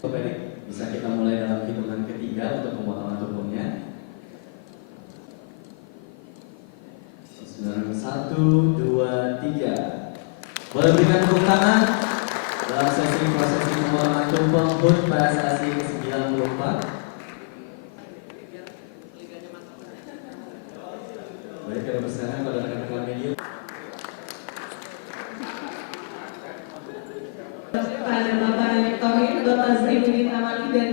Baik, bisa kita mulai dalam hitungan ketiga untuk pemotongan tubuhnya. Satu, dua, tiga. Boleh berikan tepuk tangan dalam sesi prosesi pemotongan tumpeng HUT PSSI ke-94. Baik, kami persilakan pada rekan-rekan media. Pada Bapak Rektorin, Bapak Zainuddin Amali dan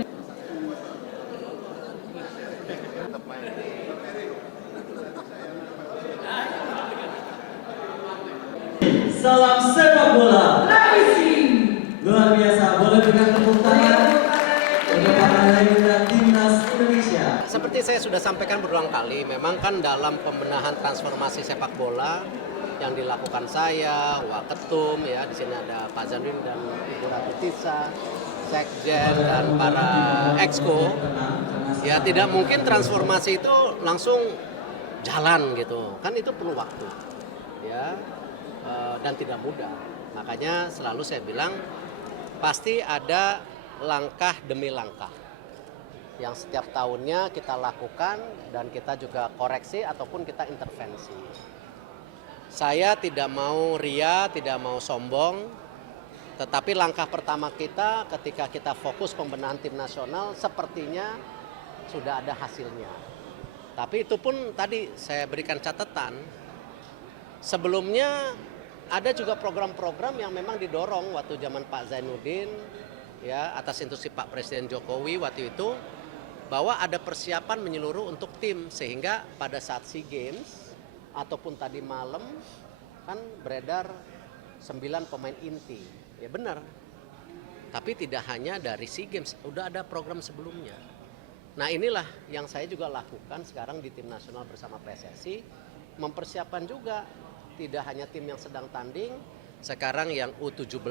Salam sepak bola. Rising. Luar biasa, boleh berikan tepuk tangan untuk para legenda timnas Indonesia. Seperti saya sudah sampaikan berulang kali, memang kan dalam pembenahan transformasi sepak bola yang dilakukan saya, Waketum, ya di sini ada Pak Zainuddin dan Ibu Ratu Tisa, Sekjen dan para exco, ya tidak mungkin transformasi itu langsung jalan gitu, kan itu perlu waktu, ya dan tidak mudah. Makanya selalu saya bilang pasti ada langkah demi langkah yang setiap tahunnya kita lakukan dan kita juga koreksi ataupun kita intervensi. Saya tidak mau ria, tidak mau sombong, tetapi langkah pertama kita ketika kita fokus pembenahan tim nasional sepertinya sudah ada hasilnya. Tapi itu pun tadi saya berikan catatan, sebelumnya ada juga program-program yang memang didorong waktu zaman Pak Zainuddin, ya atas instruksi Pak Presiden Jokowi waktu itu, bahwa ada persiapan menyeluruh untuk tim, sehingga pada saat SEA Games ataupun tadi malam kan beredar 9 pemain inti, ya benar. Tapi tidak hanya dari SEA Games, udah ada program sebelumnya. Nah inilah yang saya juga lakukan sekarang di tim nasional bersama PSSI, mempersiapkan juga tidak hanya tim yang sedang tanding, sekarang yang U17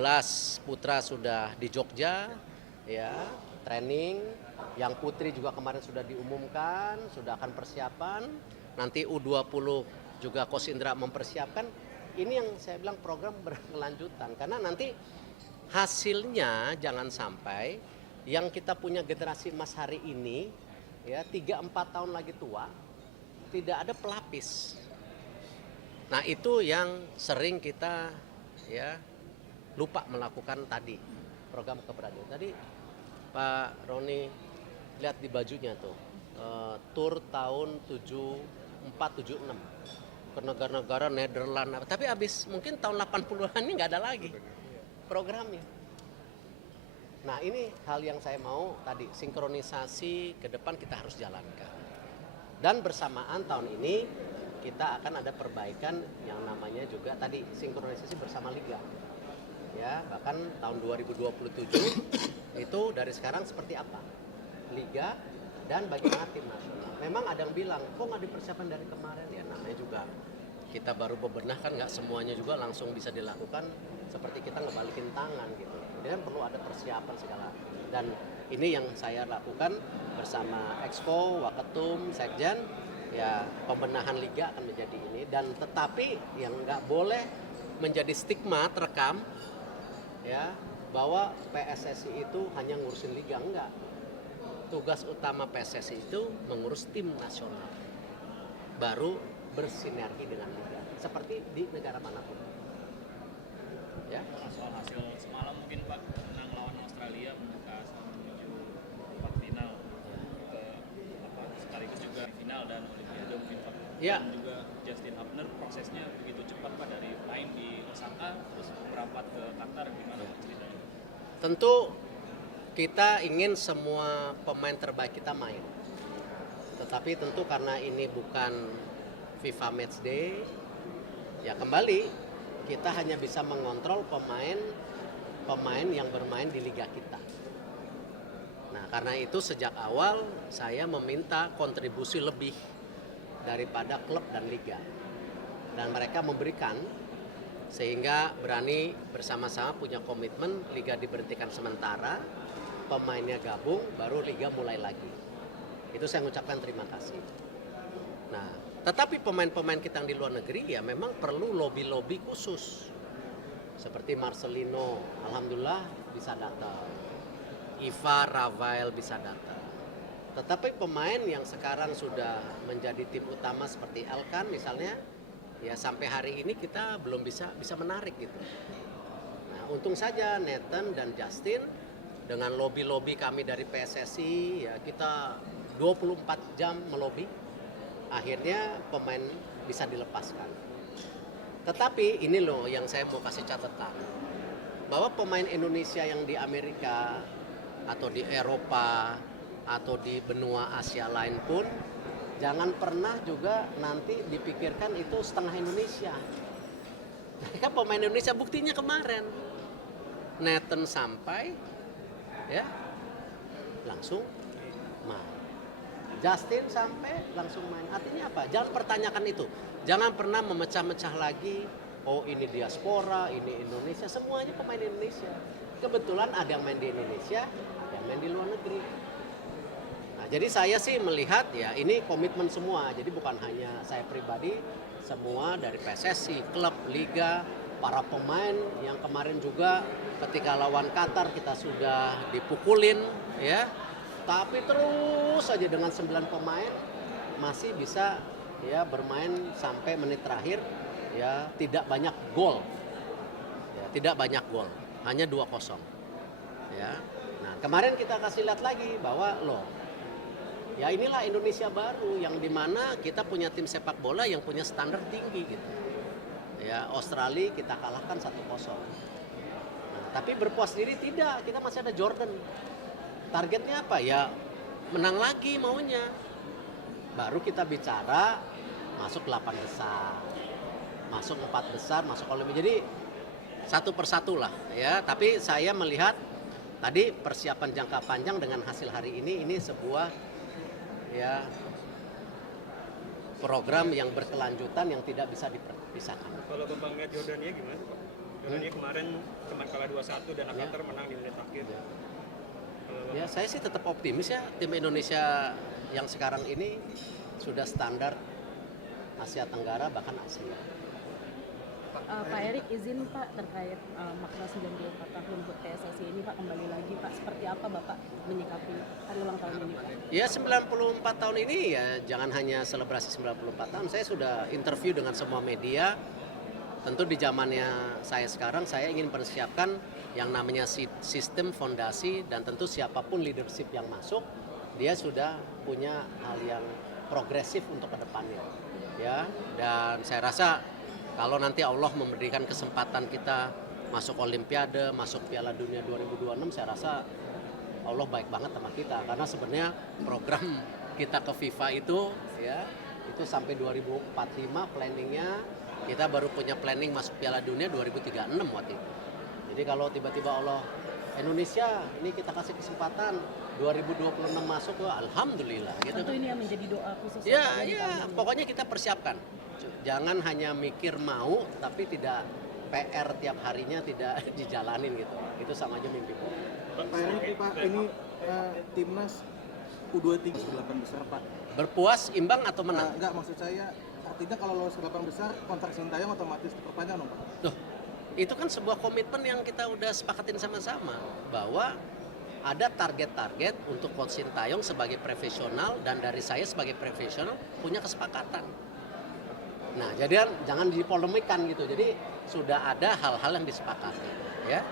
putra sudah di Jogja, ya training, yang putri juga kemarin sudah diumumkan, sudah akan persiapan, nanti U20 juga Coach Indra mempersiapkan. Ini yang saya bilang program berkelanjutan, karena nanti hasilnya jangan sampai yang kita punya generasi emas hari ini, ya 3-4 tahun lagi tua, tidak ada pelapis. Nah itu yang sering kita ya lupa melakukan tadi program keberadilan. Tadi Pak Roni lihat di bajunya tuh tur tahun 74-76 ke negara-negara Nederland, tapi habis mungkin tahun 80-an ini nggak ada lagi programnya. Nah ini hal yang saya mau tadi, sinkronisasi ke depan kita harus jalankan. Dan bersamaan tahun ini kita akan ada perbaikan yang namanya juga tadi sinkronisasi bersama Liga. Ya, bahkan tahun 2027 itu dari sekarang seperti apa? Liga dan bagaimana tim nasional. Memang ada yang bilang, kok nggak dipersiapkan dari kemarin? Ya namanya juga kita baru bebenah kan nggak semuanya juga langsung bisa dilakukan seperti kita ngebalikin tangan gitu. Jadi kan perlu ada persiapan segala. Dan ini yang saya lakukan bersama Expo, Waketum, Sekjen. Ya pembenahan liga akan menjadi ini, dan tetapi yang nggak boleh menjadi stigma terekam ya bahwa PSSI itu hanya ngurusin liga, enggak. Tugas utama PSSI itu mengurus tim nasional, baru bersinergi dengan liga seperti di negara manapun. Ya. Soal hasil semalam mungkin Pak, menang lawan Australia membuka menuju perempat final ke sekaligus juga final dan Olimpiade mungkin Pak. Ya. Dan juga Justin Hubner prosesnya begitu cepat Pak, dari main di Osaka terus merapat ke Qatar, gimana ceritanya? Tentu kita ingin semua pemain terbaik kita main. Tetapi tentu karena ini bukan FIFA Matchday, ya kembali kita hanya bisa mengontrol pemain yang bermain di liga kita. Nah karena itu sejak awal saya meminta kontribusi lebih daripada klub dan liga. Dan mereka memberikan, sehingga berani bersama-sama punya komitmen, liga diberhentikan sementara, pemainnya gabung, baru liga mulai lagi. Itu saya mengucapkan terima kasih. Nah, tetapi pemain-pemain kita yang di luar negeri ya memang perlu lobby-lobby khusus. Seperti Marcelino, alhamdulillah bisa datang. Iva, Rafael bisa datang. Tetapi pemain yang sekarang sudah menjadi tim utama seperti Elkan misalnya, ya sampai hari ini kita belum bisa menarik gitu. Nah, untung saja Nathan dan Justin dengan lobby kami dari PSSI, ya kita 24 jam melobi, akhirnya pemain bisa dilepaskan. Tetapi ini loh yang saya mau kasih catatan, bahwa pemain Indonesia yang di Amerika atau di Eropa atau di benua Asia lain pun jangan pernah juga nanti dipikirkan itu setengah Indonesia. Mereka pemain Indonesia, buktinya kemarin Nathan sampai ya langsung main, Justin sampai langsung main. Artinya apa? Jangan pertanyakan itu. Jangan pernah memecah-mecah lagi, oh ini diaspora, ini Indonesia, semuanya pemain Indonesia. Kebetulan ada yang main di Indonesia, ada yang main di luar negeri. Nah, jadi saya sih melihat ya ini komitmen semua. Jadi bukan hanya saya pribadi, semua dari PSSI, klub, liga, para pemain yang kemarin juga ketika lawan Qatar kita sudah dipukulin ya. Tapi terus saja dengan 9 pemain masih bisa ya bermain sampai menit terakhir ya, tidak banyak gol. Ya, tidak banyak gol, hanya 2-0. Ya. Nah, kemarin kita kasih lihat lagi bahwa loh, ya inilah Indonesia baru yang dimana kita punya tim sepak bola yang punya standar tinggi gitu. Ya, Australia kita kalahkan 1-0. Nah, tapi berpuas diri tidak, kita masih ada Jordan. Targetnya apa? Ya menang lagi maunya. Baru kita bicara masuk 8 besar. Masuk 4 besar, masuk Olimpiade. Jadi satu persatu lah ya, tapi saya melihat tadi persiapan jangka panjang dengan hasil hari ini sebuah ya program yang berkelanjutan yang tidak bisa dipisahkan. Kalau Bapak melihat Jordania gimana Pak? Jordania kemarin cuma kalah 2-1 dan Qatar menang di menit akhir. Ya saya sih tetap optimis ya, tim Indonesia yang sekarang ini sudah standar Asia Tenggara bahkan Asia. Pak Erik, izin Pak terkait makna 94 tahun buat PSSI ini Pak, kembali lagi Pak, seperti apa Bapak menyikapi hari ulang tahun ini Pak? Ya 94 tahun ini ya jangan hanya selebrasi 94 tahun, saya sudah interview dengan semua media. Tentu di zamannya saya sekarang saya ingin persiapkan yang namanya sistem fondasi dan tentu siapapun leadership yang masuk dia sudah punya hal yang progresif untuk kedepannya ya. Dan saya rasa kalau nanti Allah memberikan kesempatan kita masuk Olimpiade, masuk Piala Dunia 2026, saya rasa Allah baik banget sama kita karena sebenarnya program kita ke FIFA itu ya itu sampai 2045 planningnya. Kita baru punya planning masuk Piala Dunia 2036 waktu itu. Jadi kalau tiba-tiba Allah Indonesia ini kita kasih kesempatan 2026 masuk, alhamdulillah. Gitu. Tentu ini yang menjadi doa khusus. Ya, pokoknya kita persiapkan. Jangan hanya mikir mau, tapi tidak PR tiap harinya tidak dijalanin gitu. Itu sama aja mimpi bohong. Pak Erik, Pak, ini timnas U23 8 besar Pak. Berpuas, imbang atau menang? Enggak, maksud saya artinya kalau lolos ke 8 besar kontrak Sintayong otomatis diperpanjang dong Pak. Tuh, itu kan sebuah komitmen yang kita udah sepakatin sama-sama bahwa ada target-target untuk Coach Sintayong sebagai profesional dan dari saya sebagai profesional punya kesepakatan. Nah, jadi jangan dipolemikan gitu. Jadi sudah ada hal-hal yang disepakati, ya.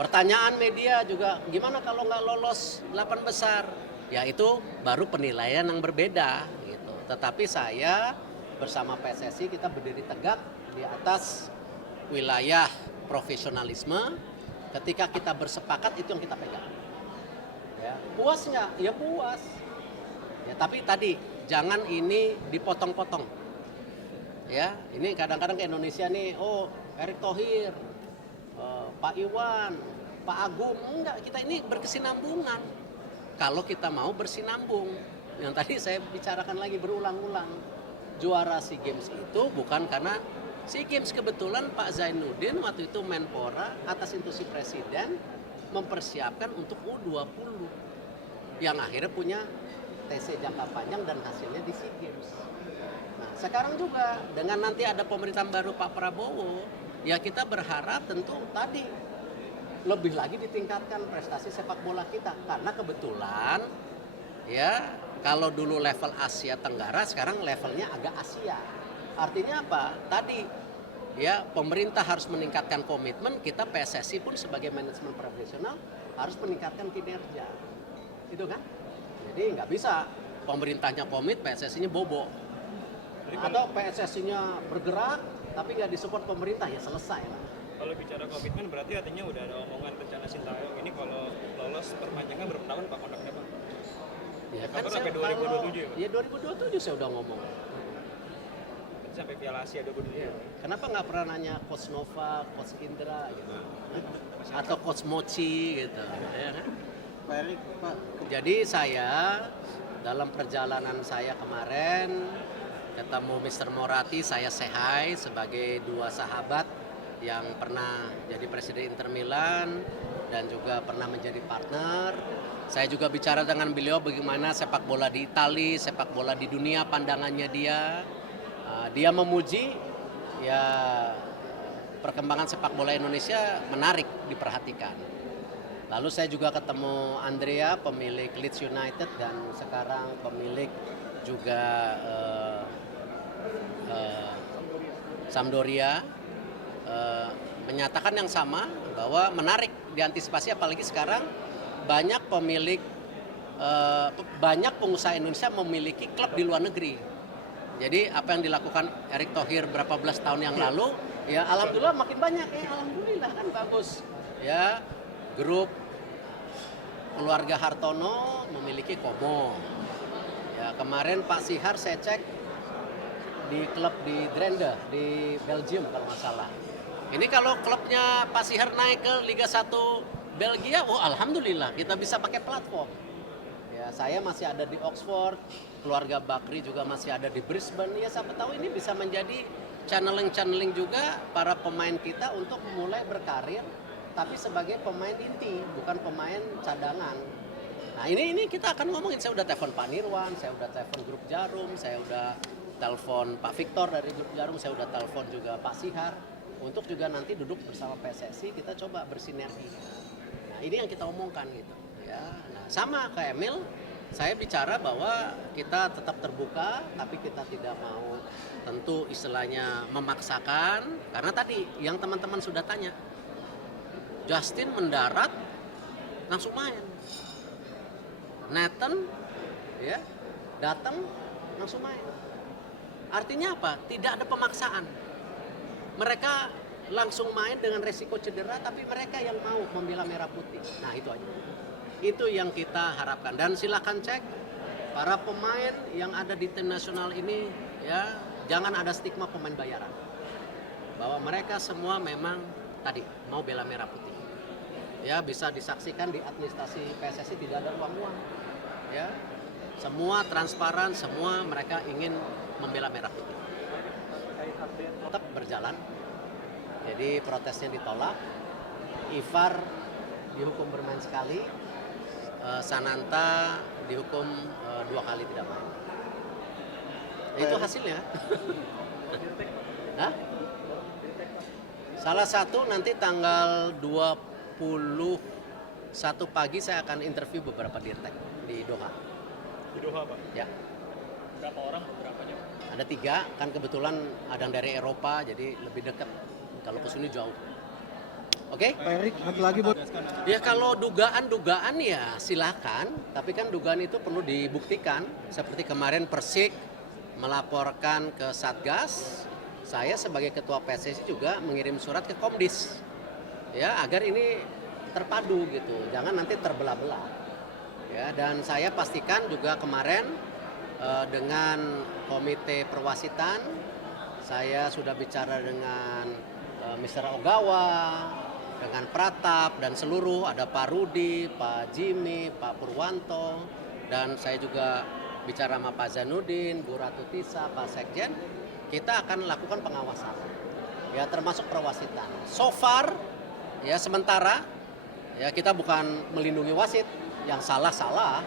Pertanyaan media juga gimana kalau nggak lolos 8 besar? Ya itu baru penilaian yang berbeda gitu. Tetapi saya bersama PSSI kita berdiri tegak di atas wilayah profesionalisme. Ketika kita bersepakat itu yang kita pegang. Ya, puas nggak? Ya puas. Ya, tapi tadi jangan ini dipotong-potong. Ya, ini kadang-kadang ke Indonesia nih, oh Erick Thohir, Pak Iwan, Pak Agung, enggak, kita ini berkesinambungan. Kalau kita mau bersinambung, yang tadi saya bicarakan lagi berulang-ulang, juara SEA Games itu bukan karena SEA Games, kebetulan Pak Zainuddin waktu itu Menpora atas instruksi Presiden mempersiapkan untuk U20 yang akhirnya punya TC jangka panjang dan hasilnya di SEA Games. Nah, sekarang juga dengan nanti ada pemerintahan baru Pak Prabowo, ya kita berharap tentu tadi lebih lagi ditingkatkan prestasi sepak bola kita karena kebetulan ya kalau dulu level Asia Tenggara sekarang levelnya agak Asia. Artinya apa? Tadi ya pemerintah harus meningkatkan komitmen, kita PSSI pun sebagai manajemen profesional harus meningkatkan kinerja. Itu kan? Jadi nggak bisa pemerintahnya komit, PSSI-nya bobo. Atau PSSI-nya bergerak tapi nggak disupport pemerintah, ya selesai lah. Kalau bicara komitmen berarti artinya udah ada omongan rencana Sintayong ini kalau lolos perpanjangan berapa tahun Pak kontraknya Pak? Ya Kabar kan sampai saya 2027 ya, Pak? Ya 2027 saya udah ngomong. Berarti sampai Piala Asia 2027. Kenapa nggak pernah nanya Coach Nova, Coach Indra gitu, atau Coach Mochi gitu, ya kan? Pak Erik, Pak, Jadi saya dalam perjalanan saya kemarin ketemu Mr. Moratti, saya say hi sebagai dua sahabat yang pernah jadi presiden Inter Milan dan juga pernah menjadi partner. Saya juga bicara dengan beliau bagaimana sepak bola di Italia, sepak bola di dunia, pandangannya dia. Dia memuji ya perkembangan sepak bola Indonesia menarik diperhatikan. Lalu saya juga ketemu Andrea, pemilik Leeds United dan sekarang pemilik juga Sampdoria, menyatakan yang sama bahwa menarik diantisipasi apalagi sekarang banyak banyak pengusaha Indonesia memiliki klub di luar negeri. Jadi apa yang dilakukan Erick Thohir berapa belas tahun yang lalu, ya alhamdulillah makin banyak ya, alhamdulillah kan bagus. Ya, grup keluarga Hartono memiliki Como. Ya, kemarin Pak Sihar saya cek di klub di Drenthe di Belgium kalau nggak salah. Ini kalau klubnya Pak Sihar naik ke Liga 1 Belgia, oh alhamdulillah kita bisa pakai platform. Ya, saya masih ada di Oxford, keluarga Bakri juga masih ada di Brisbane. Ya siapa tahu ini bisa menjadi channeling juga para pemain kita untuk mulai berkarir tapi sebagai pemain inti, bukan pemain cadangan. Nah ini kita akan ngomongin, saya udah telepon Pak Nirwan, saya udah telepon grup Jarum, saya udah telepon Pak Victor dari grup Jarum, saya udah telepon juga Pak Sihar untuk juga nanti duduk bersama PSSI kita coba bersinergi. Nah ini yang kita omongkan gitu ya. Nah, sama kayak Emil, saya bicara bahwa kita tetap terbuka tapi kita tidak mau tentu istilahnya memaksakan karena tadi yang teman-teman sudah tanya, Justin mendarat langsung main, Nathan ya datang langsung main. Artinya apa? Tidak ada pemaksaan. Mereka langsung main dengan resiko cedera, tapi mereka yang mau membela merah putih. Nah itu aja. Itu yang kita harapkan. Dan silakan cek para pemain yang ada di tim nasional ini, ya jangan ada stigma pemain bayaran. Bahwa mereka semua memang tadi mau bela merah putih. Ya bisa disaksikan di administrasi PSSI tidak ada uang-uang. Ya semua transparan, semua mereka ingin membela merah putih. Tetap berjalan. Jadi protesnya ditolak. Ivar dihukum bermain sekali. Sananta dihukum 2 kali tidak main. Itu hasilnya. Hah? Salah satu nanti tanggal 21 pagi saya akan interview beberapa dirtek di Doha. Di Doha Pak? Ya. Berapa orang beberapa jam? Ada 3, kan kebetulan ada yang dari Eropa jadi lebih dekat. Kalau ke sini jauh. Oke? Pak Erik, satu lagi buat Ya kalau dugaan ya silakan, tapi kan dugaan itu perlu dibuktikan. Seperti kemarin Persik melaporkan ke Satgas, saya sebagai ketua PSSI juga mengirim surat ke Komdis. Ya, agar ini terpadu gitu, jangan nanti terbelah-belah. Ya, dan saya pastikan juga kemarin dengan komite perwasitan, saya sudah bicara dengan Mr. Ogawa, dengan Pratap dan seluruh, ada Pak Rudi, Pak Jimmy, Pak Purwanto, dan saya juga bicara sama Pak Zainuddin, Bu Ratu Tisa, Pak Sekjen, kita akan lakukan pengawasan, ya termasuk perwasitan. So far, ya sementara, ya kita bukan melindungi wasit, yang salah-salah.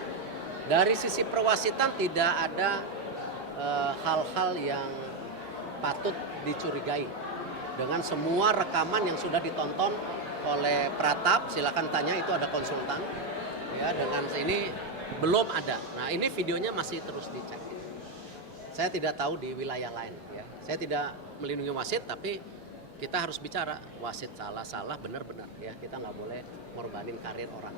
Dari sisi perwasitan tidak ada hal-hal yang patut dicurigai dengan semua rekaman yang sudah ditonton oleh Pratap, silakan tanya, itu ada konsultan. Ya, dengan ini belum ada. Nah, ini videonya masih terus dicek. Saya tidak tahu di wilayah lain. Ya. Saya tidak melindungi wasit, tapi kita harus bicara wasit salah, benar-benar. Ya, kita nggak boleh ngorbanin karir orang.